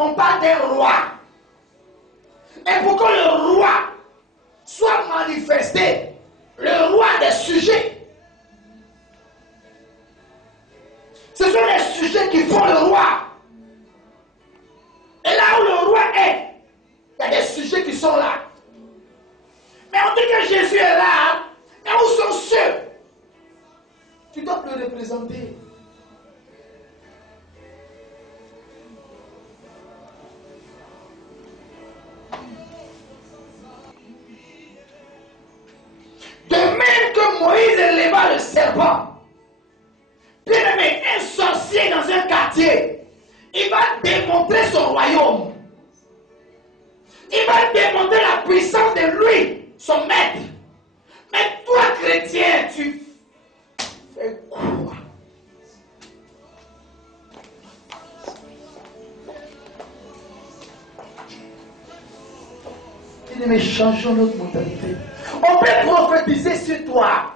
on parle d'un roi. Et pour que le roi soit manifesté, le roi a des sujets. Ce sont les sujets qui font le roi. Et là où le roi est, il y a des sujets qui sont là. Mais on dit que Jésus est là. Mais où sont ceux? Tu dois le représenter. De même que Moïse éleva le serpent, bien aimé, un sorcier dans un quartier, il va démontrer son royaume. Il va démontrer la puissance de lui, son maître. Mais toi, chrétien, tu fais quoi? Mais changeons notre mentalité. On peut prophétiser sur toi.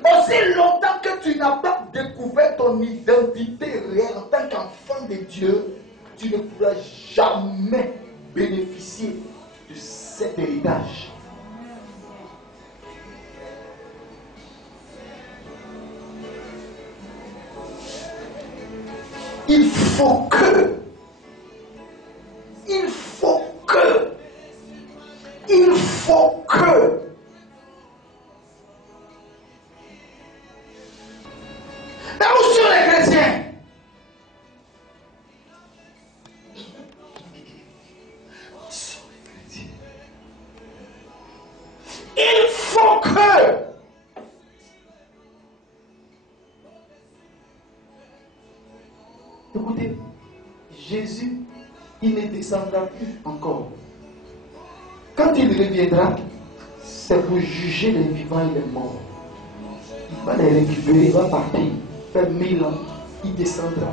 Aussi longtemps que tu n'as pas découvert ton identité réelle en tant qu'enfant de Dieu, tu ne pourras jamais bénéficier de cet héritage. Il faut que mais où sont les chrétiens? Où sont les chrétiens? Il faut que écoutez, Jésus, il ne descendra plus encore. Quand il reviendra, c'est pour juger les vivants et les morts. Il va les récupérer, il va partir, faire 1000 ans, il descendra.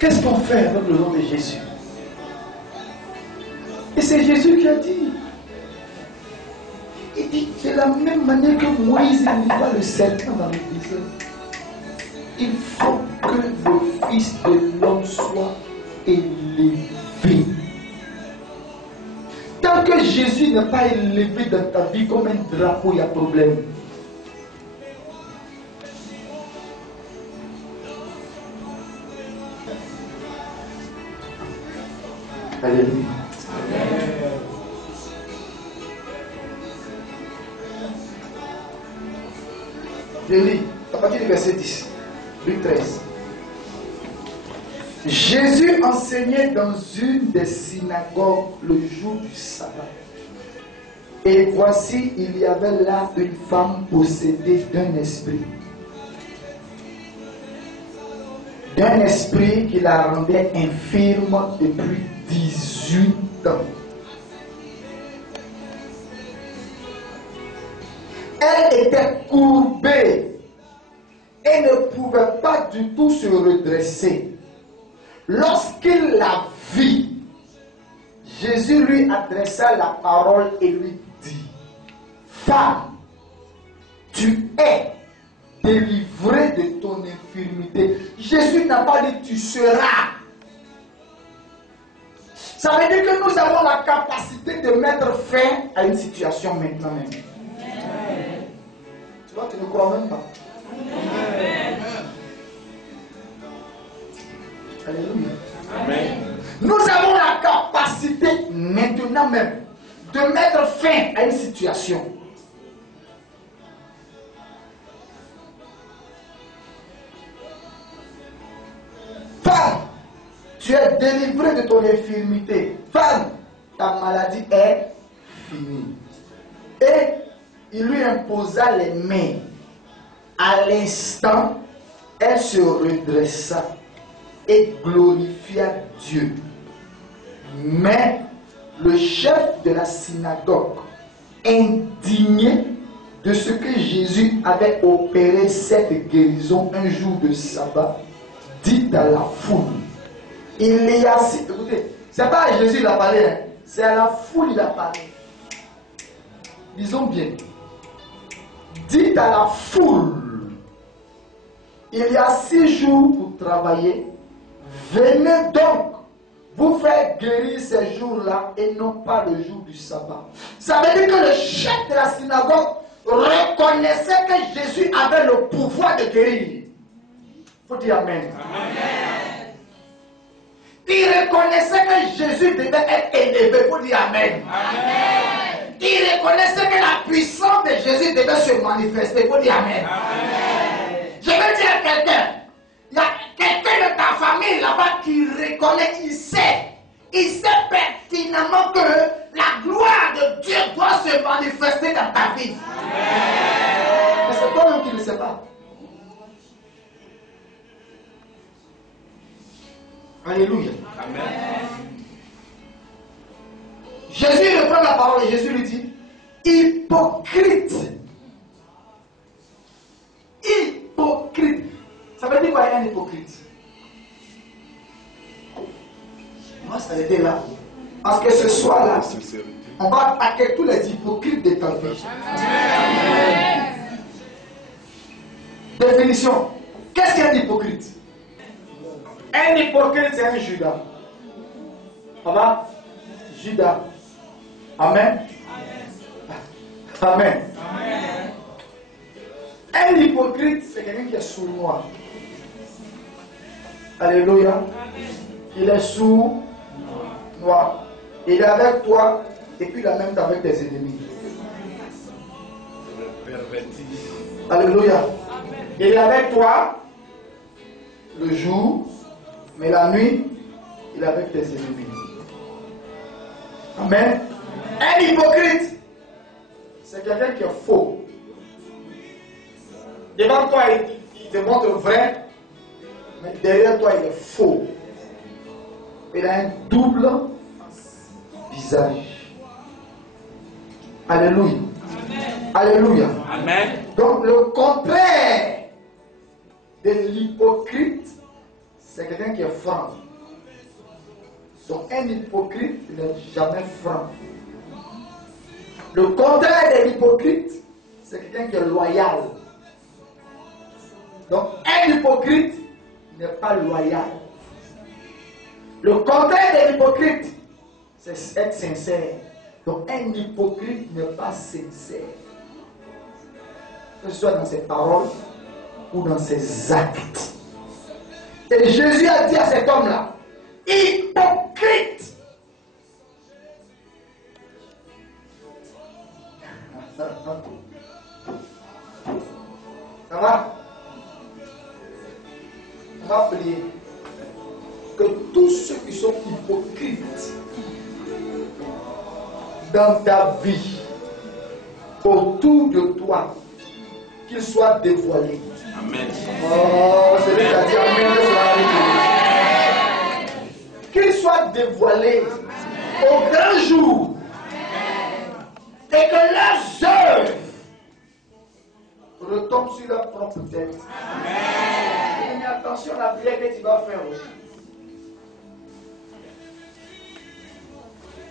Qu'est-ce qu'on fait avec le nom de Jésus? Et c'est Jésus qui a dit. Il dit, de la même manière que Moïse éleva le serpent dans le désert, il faut que le Fils de l'homme soit élevé. Tant que Jésus n'est pas élevé dans ta vie comme un drapeau, il y a problème. Alléluia. Je lis à partir du verset 10, Luc 13. Jésus enseignait dans une des synagogues le jour du sabbat. Et voici, il y avait là une femme possédée d'un esprit. D'un esprit qui la rendait infirme depuis 18 ans. Elle était courbée et ne pouvait pas du tout se redresser. Lorsqu'il la vit, Jésus lui adressa la parole et lui dit, femme, tu es délivrée de ton infirmité. Jésus n'a pas dit tu seras. Ça veut dire que nous avons la capacité de mettre fin à une situation maintenant même. Tu vois, tu ne crois même pas. Alléluia. Amen. Nous avons la capacité maintenant même de mettre fin à une situation. Femme, tu es délivré de ton infirmité. Femme, ta maladie est finie. Et il lui imposa les mains. À l'instant, elle se redressa et glorifia Dieu. Mais le chef de la synagogue, indigné de ce que Jésus avait opéré cette guérison un jour de sabbat, dit à la foule, il y a... Écoutez, c'est pas à Jésus qu'il a parlé, hein, c'est à la foule qu'il a parlé. Disons bien. Dit à la foule, il y a 6 jours pour travailler. Venez donc vous faire guérir ces jours-là et non pas le jour du sabbat. Ça veut dire que le chef de la synagogue reconnaissait que Jésus avait le pouvoir de guérir. Il faut dire Amen. Amen. Il reconnaissait que Jésus devait être élevé. Il faut dire Amen. Amen. Il reconnaissait que la puissance de Jésus devait se manifester. Il faut dire Amen. Amen. Je veux dire à quelqu'un, il y a quelqu'un de ta famille là-bas qui reconnaît, il sait pertinemment que la gloire de Dieu doit se manifester dans ta vie. Amen. Mais c'est toi-même qui ne sais pas. Alléluia. Amen. Jésus reprend la parole et Jésus lui dit, hypocrite. Hypocrite. Ça veut dire quoi un hypocrite? Moi, ça était là. Parce que ce soir-là, on va attaquer tous les hypocrites de ta vie. Amen. Définition. Qu'est-ce qu'un hypocrite? Un hypocrite, c'est un Judas. Ça va? Judas. Amen. Amen. Amen. Un hypocrite, c'est quelqu'un qui est sournois. Alléluia. Il est sournois. Il est avec toi et puis il est même avec tes ennemis. Alléluia. Il est avec toi le jour, mais la nuit, il est avec tes ennemis. Amen. Un hypocrite, c'est quelqu'un qui est faux. Devant toi, il te montre vrai, mais derrière toi, il est faux. Il a un double visage. Alléluia. Amen. Alléluia. Amen. Donc le contraire de l'hypocrite, c'est quelqu'un qui est franc. Donc un hypocrite n'est jamais franc. Le contraire de l'hypocrite, c'est quelqu'un qui est loyal. Donc un hypocrite n'est pas loyal. Le contraire de l'hypocrite, c'est être sincère. Donc un hypocrite n'est pas sincère. Que ce soit dans ses paroles ou dans ses actes. Et Jésus a dit à cet homme-là, hypocrite. Ça va? On va prier que tous ceux qui sont hypocrites dans ta vie, autour de toi, qu'ils soient dévoilés. Amen. Oh, c'est lui qui a dit Amen. Qu'ils soient dévoilés au grand jour. Et que leurs œuvres retombent sur leur propre tête. Amen. Mais attention à la prière que tu vas faire aussi.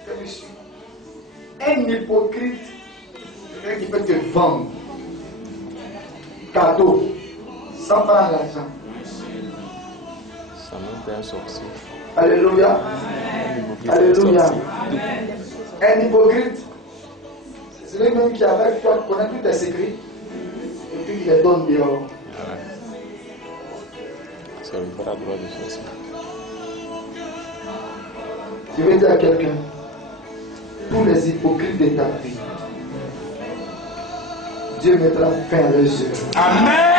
Que je suis un hypocrite, quelqu'un qui peut te vendre cadeau sans prendre l'argent. Ça me fait un sorcier. Alléluia. Alléluia. Un hypocrite, c'est celui même qui est avec toi, connaît tous tes secrets et puis il les donne dehors. C'est le bras droit de faire ça. Je vais dire à quelqu'un, tous les hypocrites de ta vie, Dieu mettra fin à leurs yeux. Amen.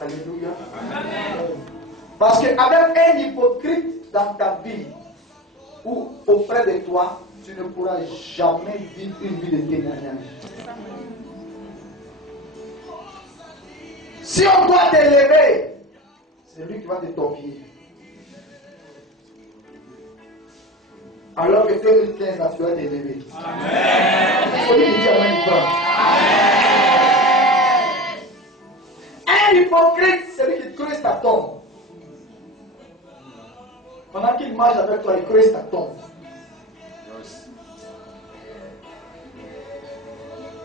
Alléluia. Amen. Parce qu'avec un hypocrite dans ta vie ou auprès de toi, tu ne pourras jamais vivre une vie de témoignage. Si on doit t'élever, c'est lui qui va te torpiller. Alors que 2015, là, tu vas t'élever. Amen. Celui qui dit Amen, il prend. Un hypocrite, c'est lui qui creuse ta tombe. Pendant qu'il marche avec toi, il creuse ta tombe.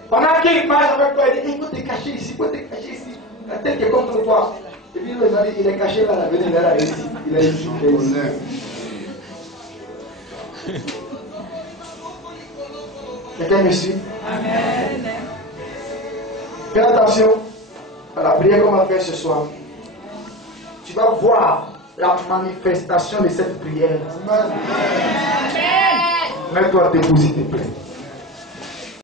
Pendant qu'il marche avec toi, il dit, il faut te cacher ici, il faut te tête qui est contre toi. Et puis les amis, il est caché là, la venue, il est là, ici. Il est ici. Il est ici. Quelqu'un me suit? Amen. Fais attention à la prière qu'on va faire ce soir. Tu vas voir la manifestation de cette prière. Amen. Mets-toi debout, s'il te plaît.